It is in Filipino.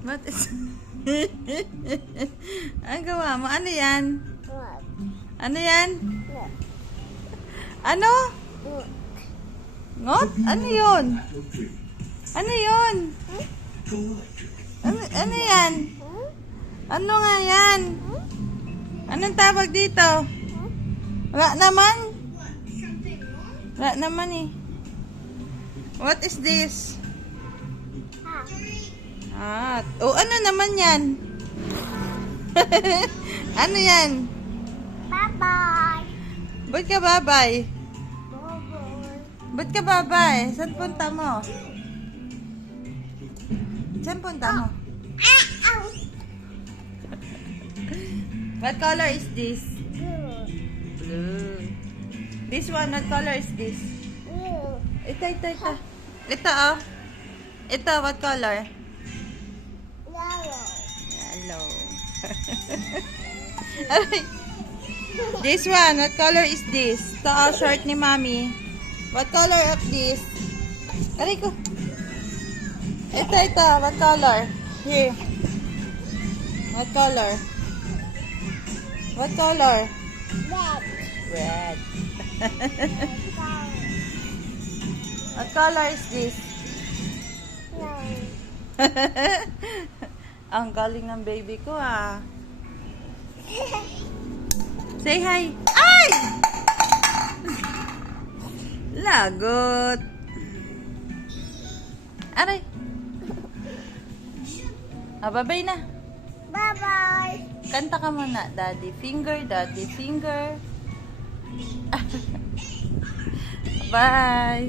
What is... Ang gawa mo? Ano yan? Ano yan? Ano? Ngot? Ano yun? Ano yun? Ano yan? Ano nga yan? Anong tawag dito? Wala naman? Wala naman eh. What is this? Oh, ano naman yan? Ano yan? Bye-bye. Ba't ka babay? Ba't ka babay? Saan punta mo? Saan punta mo? What color is this? Blue. This one, what color is this? Ito. Ito, oh. Ito, what color? Yellow. Aray. This one, what color is this? Ito, oh, short ni Mommy. What color of this? Aray ko. Ito, what color? Here. What color? What color? Red. What color is this? Ang galing ng baby ko, ah. Say hi. Ay! Lagot. Aray. Bye-bye na. Bye-bye. Kanta ka muna. Daddy finger, daddy finger. Bye.